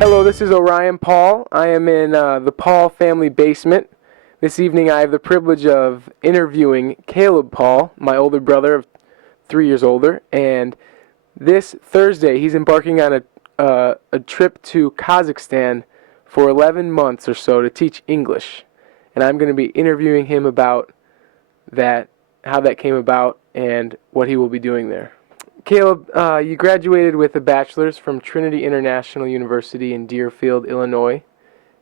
Hello, this is Orion Pahl. I am in the Pahl family basement. This evening I have the privilege of interviewing Caleb Pahl, my older brother of 3 years older, and this Thursday he's embarking on a trip to Kazakhstan for 11 months or so to teach English. And I'm going to be interviewing him about that, how that came about, and what he will be doing there. Caleb, you graduated with a bachelor's from Trinity International University in Deerfield, Illinois,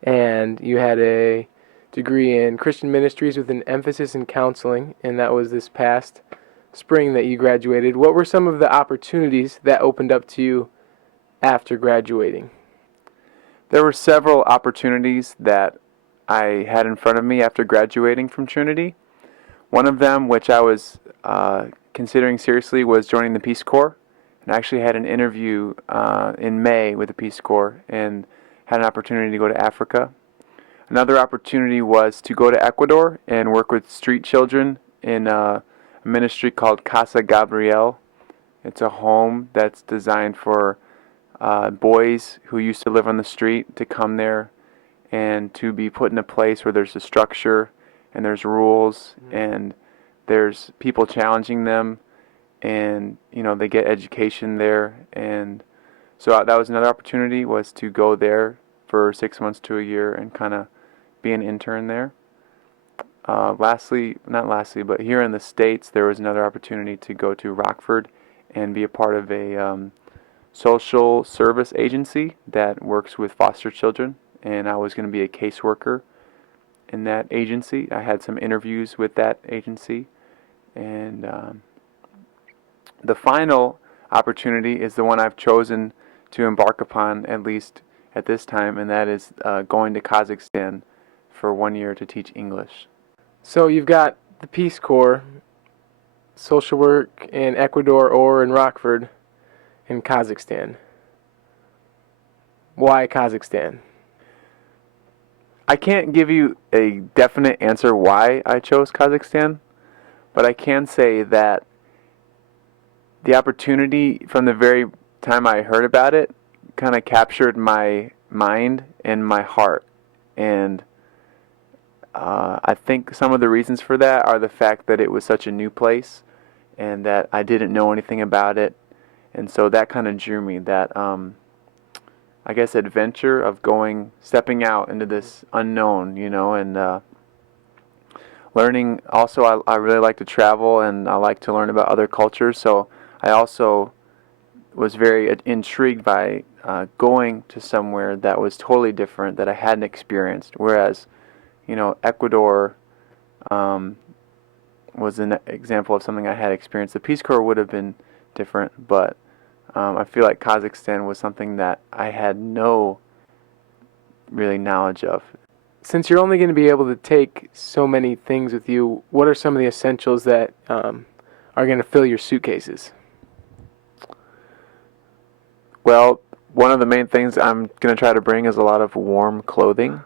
and you had a degree in Christian ministries with an emphasis in counseling, and that was this past spring that you graduated. What were some of the opportunities that opened up to you after graduating? There were several opportunities that I had in front of me after graduating from Trinity. One of them, which I was considering seriously, was joining the Peace Corps. And I actually had an interview in May with the Peace Corps and had an opportunity to go to Africa. Another opportunity was to go to Ecuador and work with street children in a ministry called Casa Gabriel. It's a home that's designed for boys who used to live on the street to come there and to be put in a place where there's a structure and there's rules and there's people challenging them, and they get education there. And so that was another opportunity, was to go there for 6 months to a year and kind of be an intern there. But here in the States, there was another opportunity to go to Rockford and be a part of a social service agency that works with foster children, and I was going to be a caseworker in that agency. I had some interviews with that agency, and the final opportunity is the one I've chosen to embark upon, at least at this time, and that is going to Kazakhstan for 1 year to teach English. So you've got the Peace Corps, social work in Ecuador or in Rockford, in Kazakhstan. Why Kazakhstan? I can't give you a definite answer why I chose Kazakhstan, but I can say that the opportunity from the very time I heard about it kind of captured my mind and my heart. And I think some of the reasons for that are the fact that it was such a new place and that I didn't know anything about it. And so that kind of drew me, that I guess adventure of stepping out into this unknown, and learning. Also, I really like to travel and I like to learn about other cultures. So I also was very intrigued by going to somewhere that was totally different, that I hadn't experienced. Whereas, Ecuador was an example of something I had experienced. The Peace Corps would have been different, but I feel like Kazakhstan was something that I had no really knowledge of. Since you're only going to be able to take so many things with you, what are some of the essentials that are going to fill your suitcases? Well, one of the main things I'm going to try to bring is a lot of warm clothing.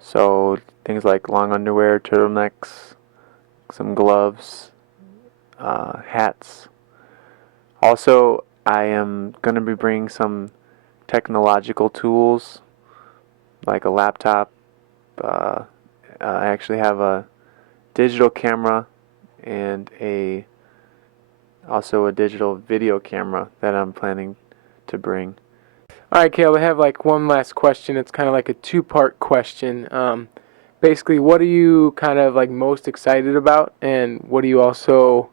So things like long underwear, turtlenecks, some gloves, hats. Also, I am going to be bringing some technological tools, like a laptop. I actually have a digital camera and also a digital video camera that I'm planning to bring. All right, Caleb, I have one last question. It's kind of like a two-part question. Basically, what are you kind of most excited about, and what do you also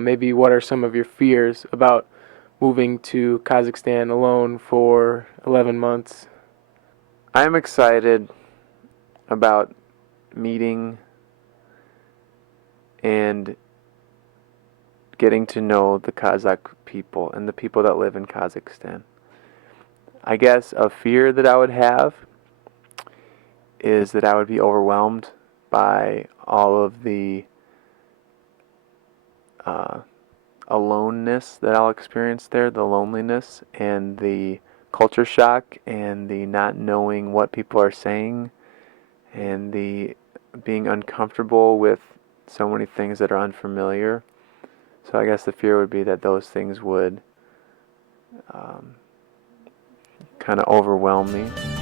maybe what are some of your fears about moving to Kazakhstan alone for 11 months? I'm excited about meeting and getting to know the Kazakh people and the people that live in Kazakhstan. I guess a fear that I would have is that I would be overwhelmed by all of the aloneness that I'll experience there, the loneliness and the culture shock and the not knowing what people are saying and the being uncomfortable with so many things that are unfamiliar. So I guess the fear would be that those things would kind of overwhelm me.